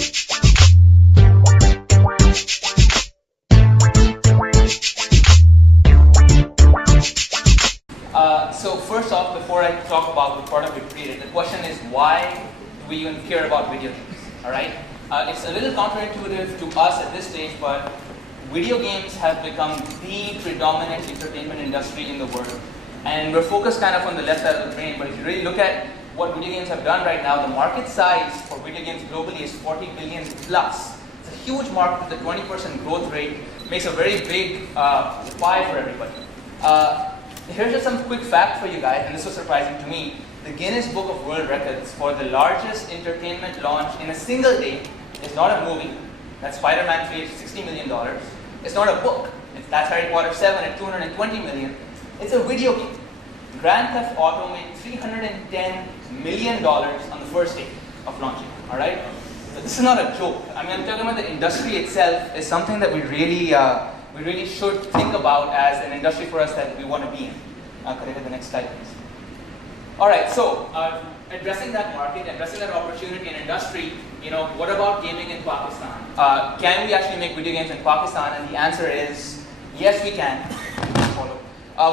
So first off, before I talk about the product we created, the question is why do we even care about video games? All right, it's a little counterintuitive to us at this stage, but video games have become the predominant entertainment industry in the world, and we're focused kind of on the left side of the brain. But if you really look at what video games have done right now, the market size for video games globally is 40 billion plus. It's a huge market with a 20% growth rate. Makes a very big pie for everybody. Here's just some quick facts for you guys, and this was surprising to me. The Guinness Book of World Records for the largest entertainment launch in a single day is not a movie. That's Spider-Man 3 at $60 million. It's not a book. That's Harry Potter 7 at $220 million. It's a video game. Grand Theft Auto made $310 million on the first day of launching. All right? So this is not a joke. I mean, I'm talking about the industry itself is something that we really should think about as an industry for us that we want to be in. Could I get the next slide, please? All right, so addressing that market, addressing that opportunity and industry, what about gaming in Pakistan? Can we actually make video games in Pakistan? And the answer is yes, we can.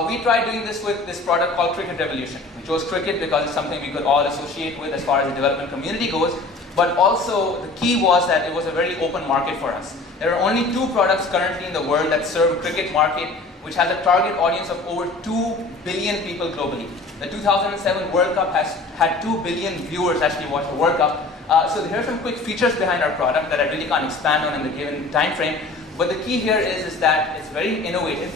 We tried doing this with this product called Cricket Revolution. We chose cricket because it's something we could all associate with as far as the development community goes. But also, the key was that it was a very open market for us. There are only 2 products currently in the world that serve a cricket market, which has a target audience of over 2 billion people globally. The 2007 World Cup has had 2 billion viewers actually watch the World Cup. So here's some quick features behind our product that I really can't expand on in the given time frame. But the key here is that it's very innovative.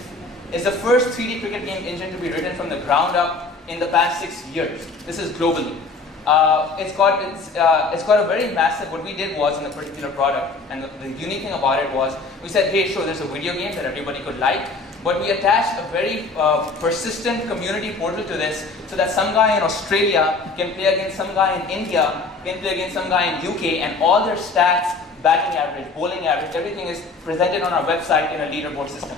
It's the first 3D cricket game engine to be written from the ground up in the past 6 years. This is globally. It's got a very massive, what we did was in the particular product, and the unique thing about it was, we said, hey, sure, there's a video game that everybody could like, but we attached a very persistent community portal to this, so that some guy in Australia can play against some guy in India, can play against some guy in UK, and all their stats, batting average, bowling average, everything is presented on our website in a leaderboard system.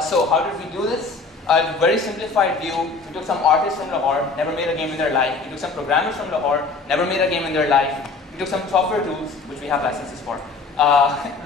So how did we do this? A very simplified view. We took some artists from Lahore, never made a game in their life. We took some programmers from Lahore, never made a game in their life. We took some software tools, which we have licenses for.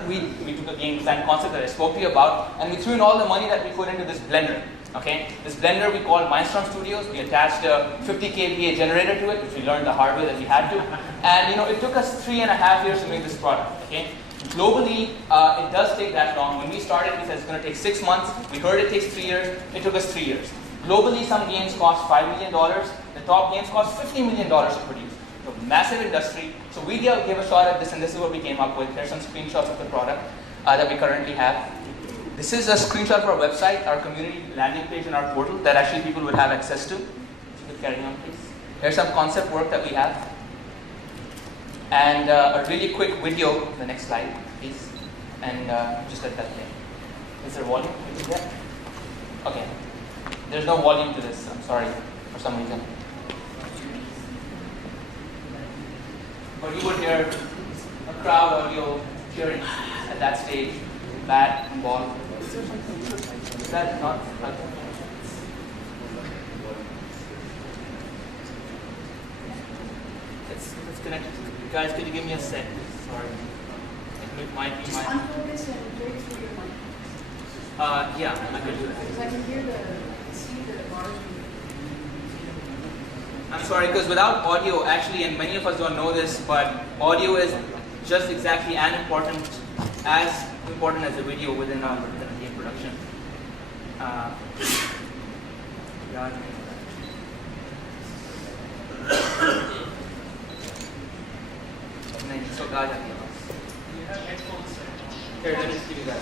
We took a game design concept that I spoke to you about, and we threw in all the money that we put into this blender. Okay, this blender we called Mindstorm Studios. We attached a 50 kVA generator to it, which we learned the hard way that we had to. And it took us 3.5 years to make this product. Okay. Globally, it does take that long. When we started, we said it's going to take 6 months. We heard it takes 3 years. It took us 3 years. Globally, some games cost $5 million. The top games cost $50 million to produce. So massive industry. So we gave a shot at this, and this is what we came up with. Here's some screenshots of the product that we currently have. This is a screenshot of our website, our community landing page, and our portal that actually people would have access to. If you could carry on, please. Here's some concept work that we have. And a really quick video, the next slide, please. And just let that play. Is there volume? Is there? Okay. There's no volume to this, I'm sorry, for some reason. But you would hear a crowd audio cheering at that stage, bat and ball. Is that not? It's connected. Guys, could you give me a sec? Sorry. It might be my... Unfocus and break through your mic. Yeah, I could do that. Because I can hear see the bars. I'm sorry, because without audio, actually, and many of us don't know this, but audio is just exactly as important as the video within our game production. So glad that you have headphones. Here, let me just give you guys.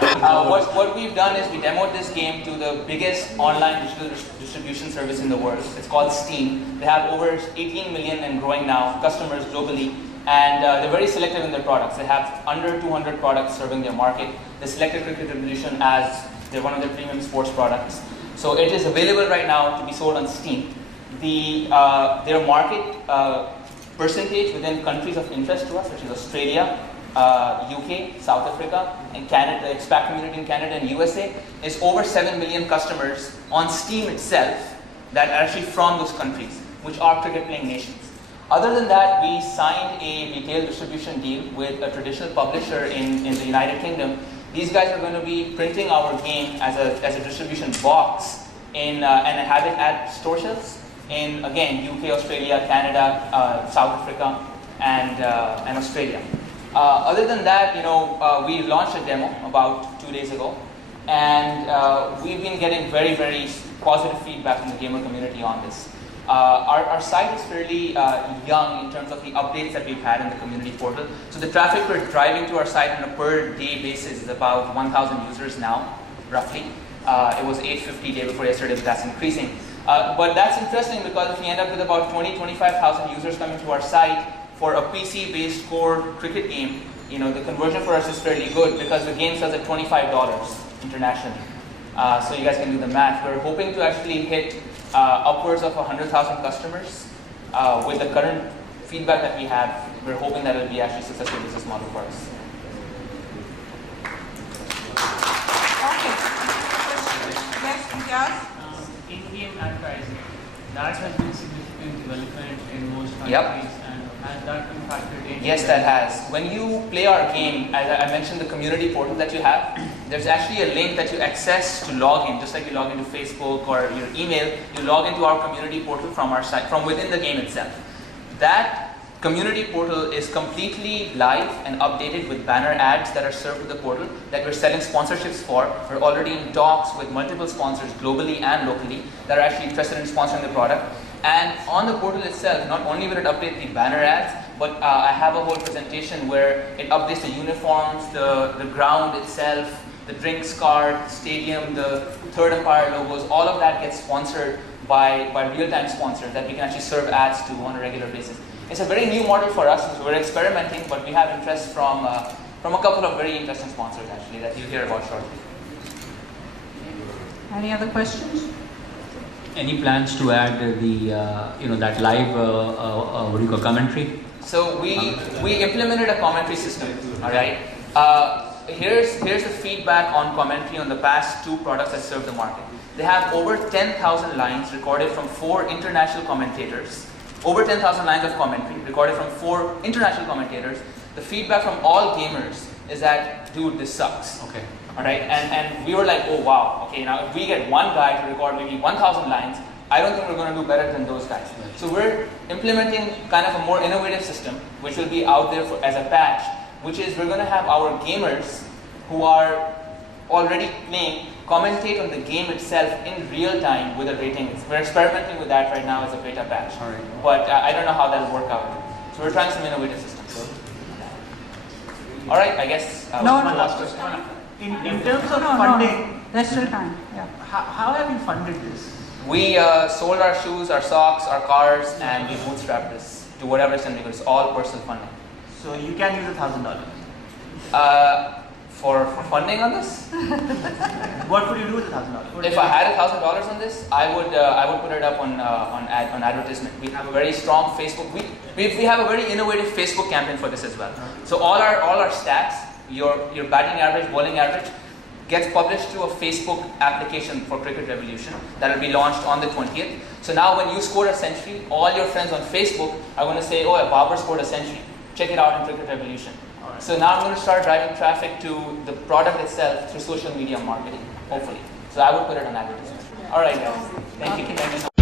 What we've done is we demoed this game to the biggest online digital distribution service in the world. It's called Steam. They have over 18 million and growing now customers globally, and they're very selective in their products. They have under 200 products serving their market. They selected Cricket Revolution as one of their premium sports products. So it is available right now to be sold on Steam. Their market percentage within countries of interest to us, such as Australia, UK, South Africa, and Canada, the expat community in Canada and USA, is over 7 million customers on Steam itself that are actually from those countries, which are cricket-playing nations. Other than that, we signed a retail distribution deal with a traditional publisher in the United Kingdom. These guys are going to be printing our game as a distribution box and have it at store shelves in, again, UK, Australia, Canada, South Africa, and Australia. Other than that, we launched a demo about 2 days ago, and we've been getting very, very positive feedback from the gamer community on this. Our site is fairly young in terms of the updates that we've had in the community portal. So the traffic we're driving to our site on a per day basis is about 1,000 users now, roughly. It was 850 day before yesterday, but that's increasing. But that's interesting because if we end up with about 25,000 users coming to our site for a PC-based core cricket game, the conversion for us is fairly good because the game sells at $25 internationally. So you guys can do the math. We're hoping to actually hit upwards of 100,000 customers. With the current feedback that we have, we're hoping that it will be actually a successful business model for us. Okay. Yes, Imtiaz? In-game advertising, that has been significant development in most countries. Yep. Has that been factored in? Yes, that has. When you play our game, as I mentioned, the community portal that you have, there's actually a link that you access to log in, just like you log into Facebook or your email. You log into our community portal from our site, from within the game itself. That community portal is completely live and updated with banner ads that are served to the portal that we're selling sponsorships for. We're already in talks with multiple sponsors globally and locally that are actually interested in sponsoring the product. And on the portal itself, not only will it update the banner ads, but I have a whole presentation where it updates the uniforms, the ground itself, the drinks card, stadium, the third umpire logos. All of that gets sponsored by real-time sponsors that we can actually serve ads to on a regular basis. It's a very new model for us. We're experimenting, but we have interest from a couple of very interesting sponsors actually that you'll hear about shortly. Any other questions? Any plans to add that live commentary? So we implemented a commentary system. All right. Here's the feedback on commentary on the past 2 products that serve the market. They have over 10,000 lines recorded from 4 international commentators. Over 10,000 lines of commentary recorded from 4 international commentators. The feedback from all gamers is that, dude, this sucks. Okay. All right, and we were like, oh wow, okay, now if we get one guy to record maybe 1,000 lines, I don't think we're going to do better than those guys. So we're implementing kind of a more innovative system, which will be out there as a patch, which is we're going to have our gamers who are already playing commentate on the game itself in real time with a rating. We're experimenting with that right now as a beta patch. All right. But I don't know how that'll work out. So we're trying some innovative systems. All right, I guess No, one no. last question. In terms of No, funding, there's still time. Yeah. how have you funded this? We sold our shoes, our socks, our cars, and we bootstrapped this to whatever extent we could. It's all personal funding. So you can use $1,000. For funding on this, What would you do with $1,000? if I had $1,000 on this, I would put it up on advertisement. We have a very strong Facebook. We have a very innovative Facebook campaign for this as well. So all our stats, your batting average, bowling average, gets published to a Facebook application for Cricket Revolution that will be launched on the 20th. So now when you score a century, all your friends on Facebook are going to say, oh, Babar scored a century. Check it out in Cricket Revolution. Right. So now I'm going to start driving traffic to the product itself through social media marketing, hopefully. So I would put it on advertisement. All right, guys. Thank you. Thank you so much.